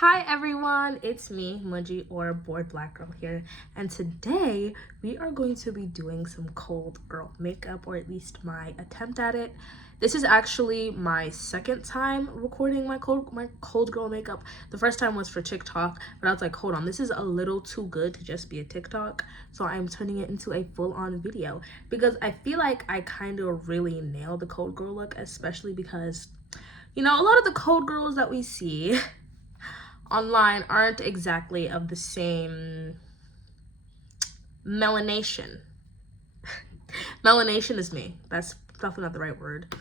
Hi everyone, it's me, Munji, or Bored Black Girl here, and today we are going to be doing some cold girl makeup, or at least my attempt at it. This is actually my second time recording my cold girl makeup. The first time was for TikTok, but I was like, hold on, this is a little too good to just be a TikTok, so I'm turning it into a full-on video because I feel like I kind of really nailed the cold girl look, especially because, you know, a lot of the cold girls that we see online aren't exactly of the same melanation. Melanation is me. That's definitely not the right word.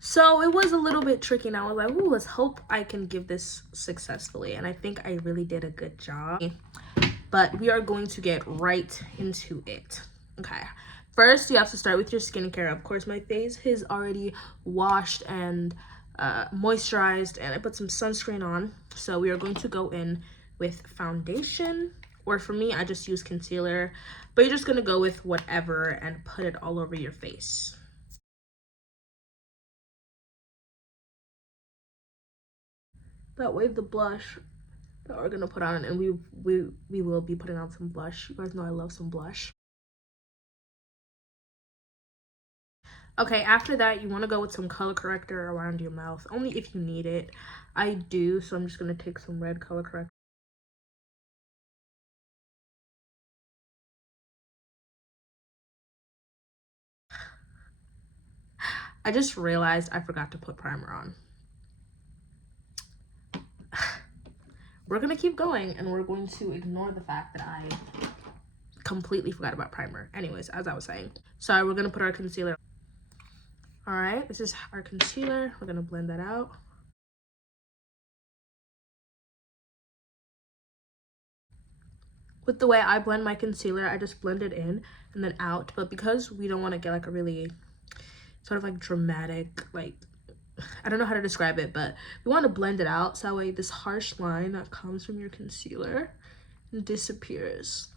So it was a little bit tricky, and I was like, ooh, let's hope I can give this successfully. And I think I really did a good job. But we are going to get right into it. Okay. First, you have to start with your skincare. Of course, my face is already washed and moisturized, and I put some sunscreen on. So we are going to go in with foundation, or for me, I just use concealer, but you're just gonna go with whatever and put it all over your face. That way the blush that we're gonna put on, and we will be putting on some blush. You guys know I love some blush. Okay, after that, you want to go with some color corrector around your mouth, only if you need it. I do, so I'm just going to take some red color corrector. I just realized I forgot to put primer on. We're going to keep going, and we're going to ignore the fact that I completely forgot about primer. Anyways, as I was saying. So we're going to put our concealer. All right, this is our concealer. We're going to blend that out. With the way I blend my concealer, I just blend it in and then out. But because we don't want to get like a really sort of like dramatic, like, I don't know how to describe it, but we want to blend it out so that way this harsh line that comes from your concealer disappears.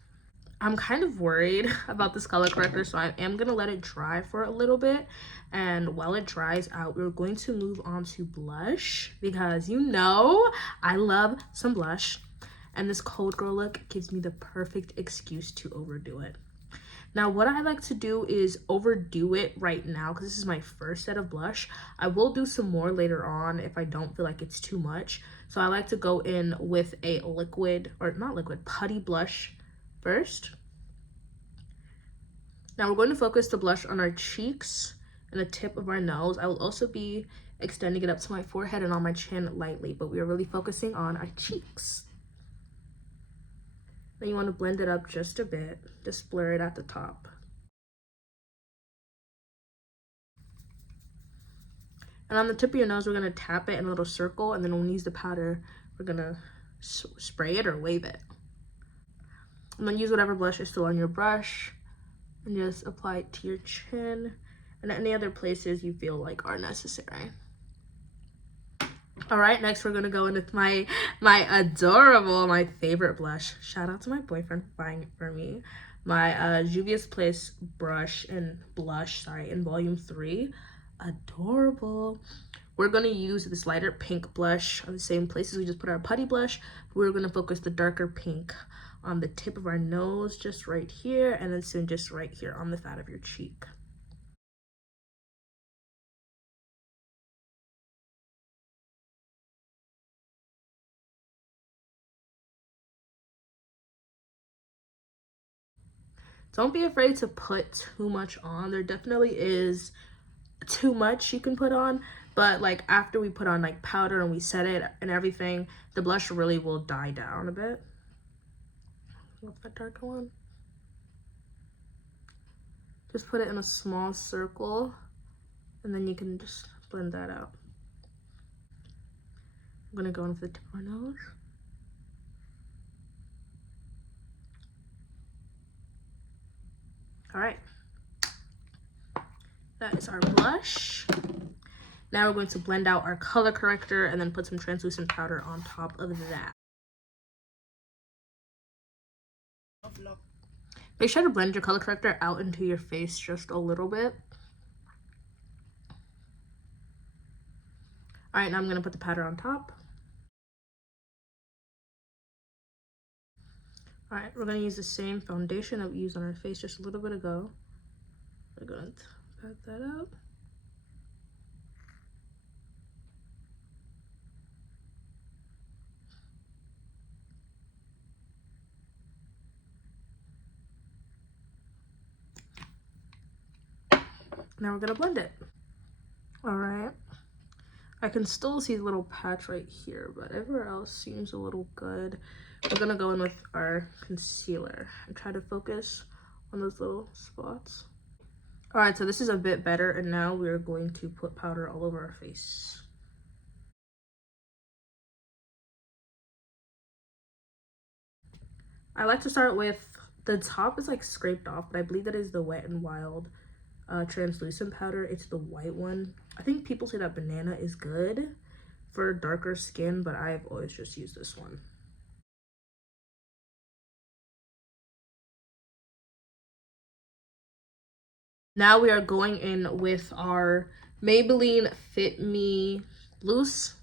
I'm kind of worried about this color corrector, so I am going to let it dry for a little bit. And while it dries out, we're going to move on to blush because, you know, I love some blush. And this cold girl look gives me the perfect excuse to overdo it. Now, what I like to do is overdo it right now because this is my first set of blush. I will do some more later on if I don't feel like it's too much. So I like to go in with a liquid, or not liquid, putty blush first. Now we're going to focus the blush on our cheeks and the tip of our nose. I will also be extending it up to my forehead and on my chin lightly, but we are really focusing on our cheeks. Then you want to blend it up just a bit, just blur it at the top. And on the tip of your nose, we're going to tap it in a little circle, and then when we use the powder, we're going to spray it or wave it. And then use whatever blush is still on your brush and just apply it to your chin and any other places you feel like are necessary. All right, next we're gonna go in with my adorable, my favorite blush. Shout out to my boyfriend for buying it for me. My Juvias Place brush and blush, sorry, in volume 3. Adorable. We're gonna use this lighter pink blush on the same places we just put our putty blush. We're gonna focus the darker pink on the tip of our nose, just right here, and then soon just right here on the fat of your cheek. Don't be afraid to put too much on. There definitely is too much you can put on, but like after we put on like powder and we set it and everything, the blush really will die down a bit. What's that darker one? Just put it in a small circle and then you can just blend that out. I'm gonna go in with the tip of our nose. All right, that is our blush. Now we're going to blend out our color corrector and then put some translucent powder on top of that. Make sure to blend your color corrector out into your face just a little bit. All right, now I'm gonna put the powder on top. All right, we're gonna use the same foundation that we used on our face just a little bit ago. We're gonna pat that out. Now we're gonna blend it. All right. I can still see the little patch right here, but everywhere else seems a little good. We're gonna go in with our concealer and try to focus on those little spots. All right, so this is a bit better, and now we're going to put powder all over our face. I like to start with, the top is like scraped off, but I believe that is the Wet n Wild translucent powder. It's the white one. I think people say that banana is good for darker skin, but I've always just used this one. Now we are going in with our Maybelline Fit Me Loose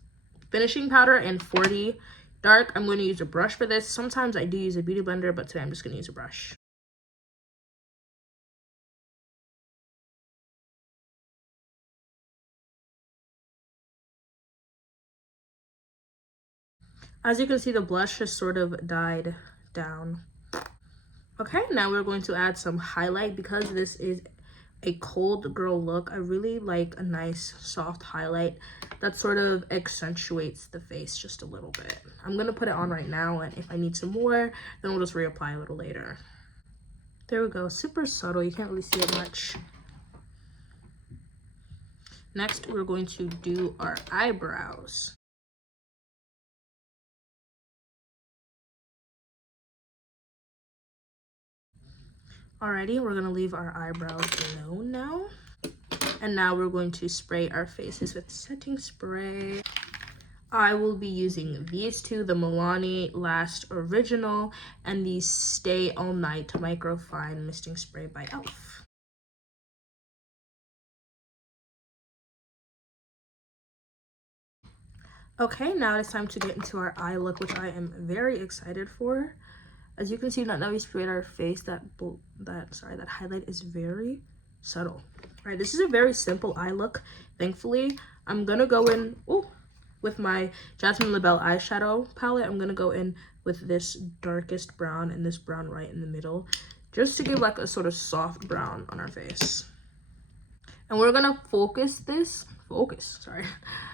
finishing powder in 40 dark. I'm going to use a brush for this. Sometimes I do use a beauty blender, but today I'm just going to use a brush. As you can see, the blush has sort of died down. Okay, now we're going to add some highlight. Because this is a cold girl look, I really like a nice soft highlight that sort of accentuates the face just a little bit. I'm gonna put it on right now, and if I need some more, then we'll just reapply a little later. There we go, super subtle, you can't really see it much. Next, we're going to do our eyebrows. Alrighty, we're gonna leave our eyebrows alone now. And now we're going to spray our faces with setting spray. I will be using these two, the Milani Lash Original and the Stay All Night Microfine Misting Spray by e.l.f. Okay, now it's time to get into our eye look, which I am very excited for. As you can see, now that we sprayed our face, that highlight is very subtle. All right, this is a very simple eye look. Thankfully, I'm gonna go in with my Jasmine Labelle eyeshadow palette. I'm gonna go in with this darkest brown and this brown right in the middle, just to give like a sort of soft brown on our face. And we're gonna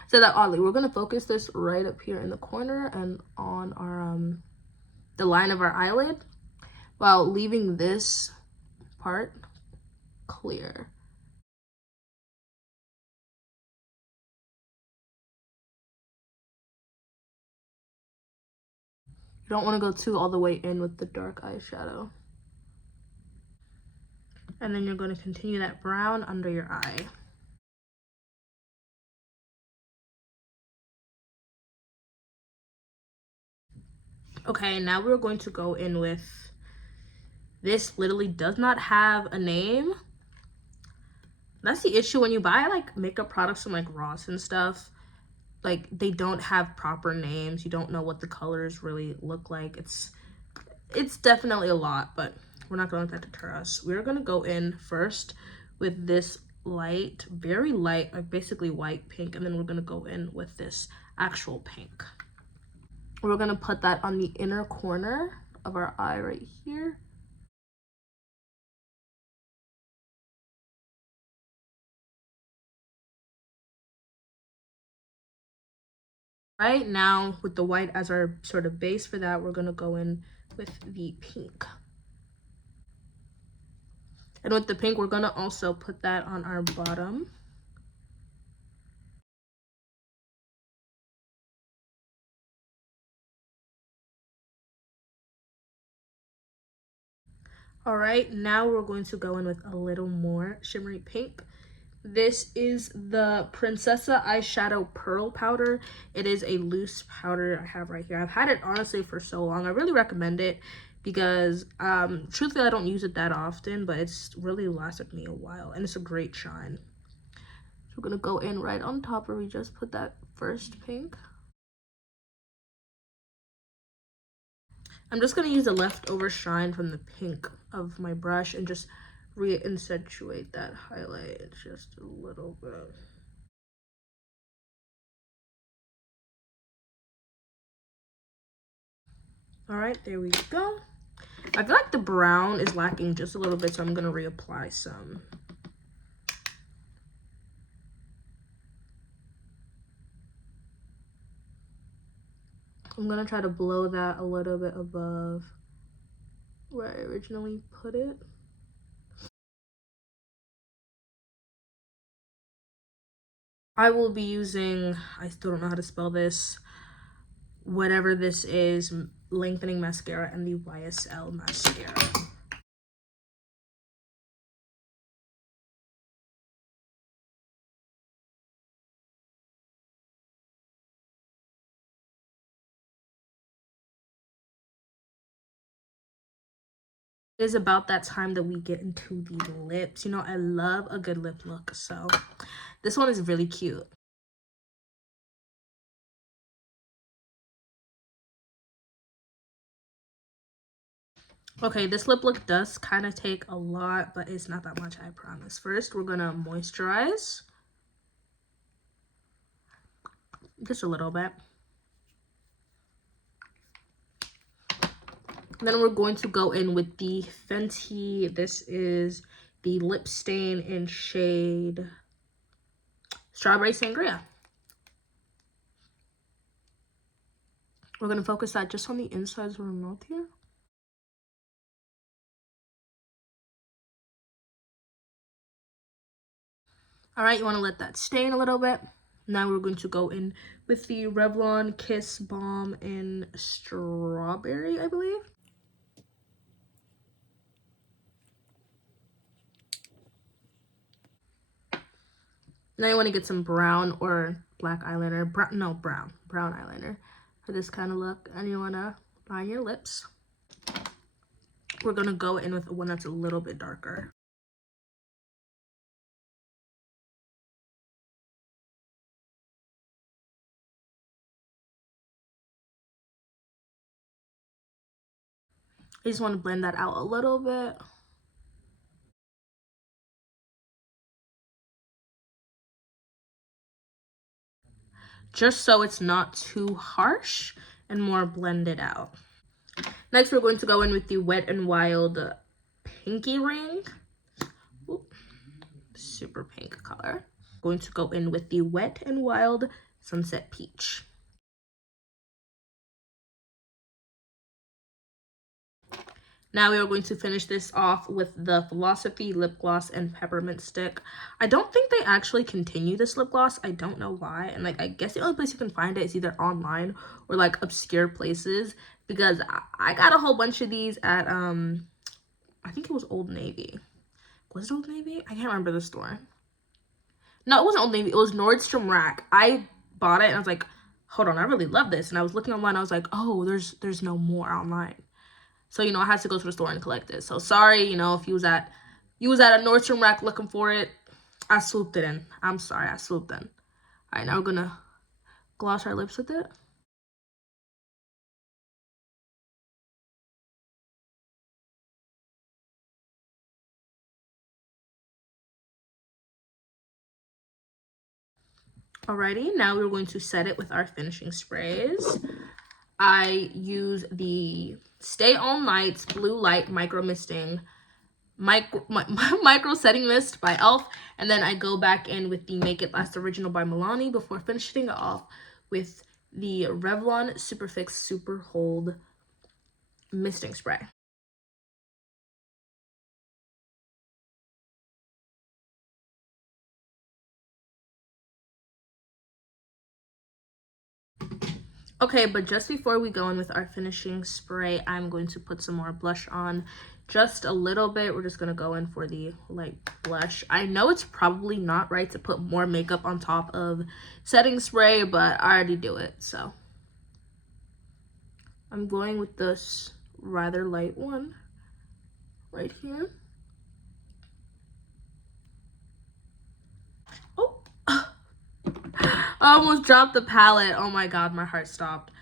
said that oddly. We're gonna focus this right up here in the corner and on our the line of our eyelid, while leaving this part clear. You don't want to go too all the way in with the dark eyeshadow. And then you're going to continue that brown under your eye. Okay, now we're going to go in with, this literally does not have a name. That's the issue when you buy like makeup products from like Ross and stuff. Like, they don't have proper names. You don't know what the colors really look like. It's definitely a lot, but we're not gonna let that deter us. We're gonna go in first with this light, very light, like basically white pink, and then we're gonna go in with this actual pink. We're gonna put that on the inner corner of our eye right here. Right now, with the white as our sort of base for that, we're gonna go in with the pink. And with the pink, we're gonna also put that on our bottom. All right, now we're going to go in with a little more shimmery pink. This is the Princessa Eyeshadow Pearl Powder. It is a loose powder I have right here. I've had it honestly for so long. I really recommend it because truthfully I don't use it that often, but it's really lasted me a while and it's a great shine. So we're gonna go in right on top where we just put that first pink. I'm just going to use the leftover shine from the pink of my brush and just re-accentuate that highlight just a little bit. All right, there we go. I feel like the brown is lacking just a little bit, so I'm going to reapply some. I'm going to try to blow that a little bit above where I originally put it. I will be using, I still don't know how to spell this, whatever this is, lengthening mascara and the YSL mascara. It is about that time that we get into the lips. You know, I love a good lip look, so this one is really cute. Okay, this lip look does kind of take a lot, but it's not that much, I promise. First, we're gonna moisturize just a little bit. Then we're going to go in with the Fenty. This is the lip stain in shade Strawberry Sangria. We're going to focus that just on the insides of our mouth here. All right, you want to let that stain a little bit. Now we're going to go in with the Revlon Kiss Balm in Strawberry, I believe. Now you want to get some brown or black eyeliner. Brown eyeliner for this kind of look. And you want to line your lips. We're going to go in with one that's a little bit darker. I just want to blend that out a little bit. Just so it's not too harsh and more blended out. Next, we're going to go in with the Wet n Wild Pinky Ring. Ooh, super pink color. Going to go in with the Wet n Wild Sunset Peach. Now we are going to finish this off with the Philosophy Lip Gloss and Peppermint Stick. I don't think they actually continue this lip gloss. I don't know why. And like, I guess the only place you can find it is either online or like obscure places, because I got a whole bunch of these at I think it was Old Navy. Was it Old Navy? I can't remember the store. No, it wasn't Old Navy. It was Nordstrom Rack. I bought it and I was like, hold on, I really love this. And I was looking online. I was like, oh, there's no more online. So, you know, I had to go to the store and collect it. So, sorry, you know, if you was at a Nordstrom Rack looking for it, I swooped it in. I'm sorry, I swooped in. All right, now we're going to gloss our lips with it. Alrighty, now we're going to set it with our finishing sprays. I use the Stay All Night's Blue Light Micro Setting Mist by e.l.f. And then I go back in with the Make It Last Original by Milani before finishing it off with the Revlon Superfix Super Hold Misting Spray. Okay, but just before we go in with our finishing spray, I'm going to put some more blush on. Just a little bit. We're just going to go in for the light blush. I know it's probably not right to put more makeup on top of setting spray, but I already do it, so. I'm going with this rather light one right here. Oh, I almost dropped the palette. Oh my god, my heart stopped.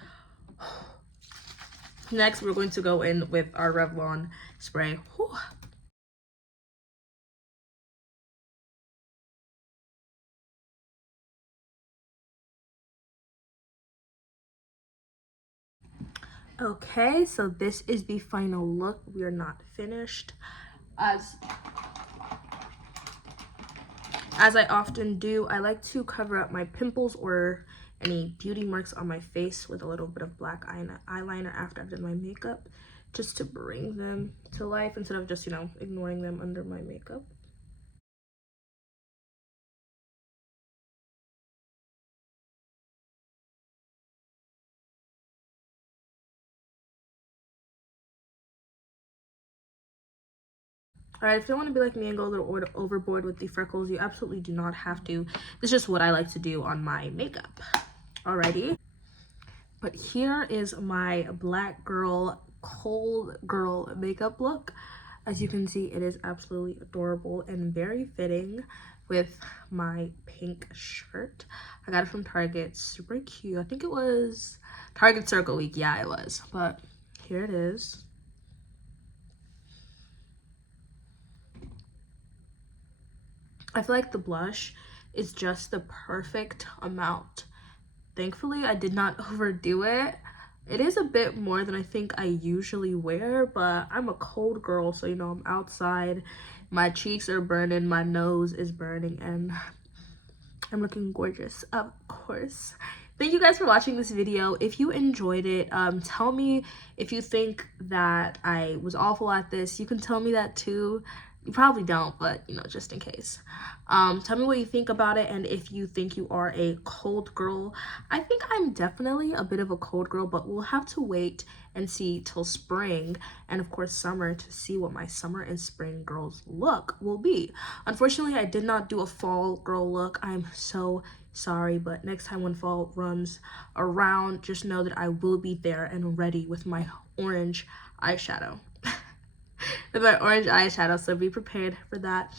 Next, we're going to go in with our Revlon spray. Whew. Okay, so this is the final look. We are not finished. As I often do, I like to cover up my pimples or any beauty marks on my face with a little bit of black eyeliner after I've done my makeup, just to bring them to life instead of just, you know, ignoring them under my makeup. Alright, if you don't want to be like me and go a little overboard with the freckles, you absolutely do not have to. It's just what I like to do on my makeup. Alrighty. But here is my black girl cold girl makeup look. As you can see, it is absolutely adorable and very fitting with my pink shirt. I got it from Target. Super cute. I think it was Target Circle Week. Yeah, it was. But here it is. I feel like the blush is just the perfect amount. Thankfully, I did not overdo it. It is a bit more than I think I usually wear, but I'm a cold girl, so you know, I'm outside. My cheeks are burning, my nose is burning, and I'm looking gorgeous, of course. Thank you guys for watching this video. If you enjoyed it, tell me if you think that I was awful at this. You can tell me that too. You probably don't, but you know, just in case. Tell me what you think about it, and if you think you are a cold girl. I think I'm definitely a bit of a cold girl, but we'll have to wait and see till spring and of course summer to see what my summer and spring girls look will be. Unfortunately, I did not do a fall girl look. I'm so sorry, but next time when fall runs around, just know that I will be there and ready with my orange eyeshadow. With my orange eyeshadow, so be prepared for that.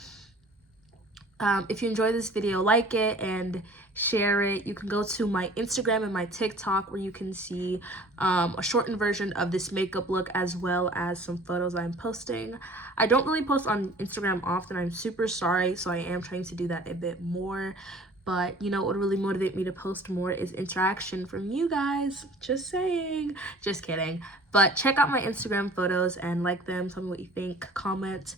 If you enjoyed this video, like it and share it. You can go to my Instagram and my TikTok where you can see a shortened version of this makeup look as well as some photos I'm posting. I don't really post on Instagram often. I'm super sorry, so I am trying to do that a bit more. But you know what would really motivate me to post more is interaction from you guys. Just saying. Just kidding. But check out my Instagram photos and like them. Tell me what you think. Comment.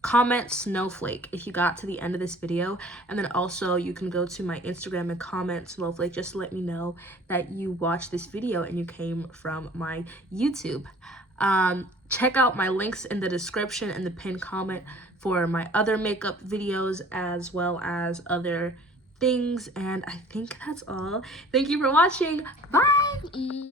Comment snowflake if you got to the end of this video, and then also you can go to my Instagram and comment snowflake just to let me know that you watched this video and you came from my YouTube. Check out my links in the description and the pinned comment for my other makeup videos as well as other things, and I think that's all. Thank you for watching. Bye.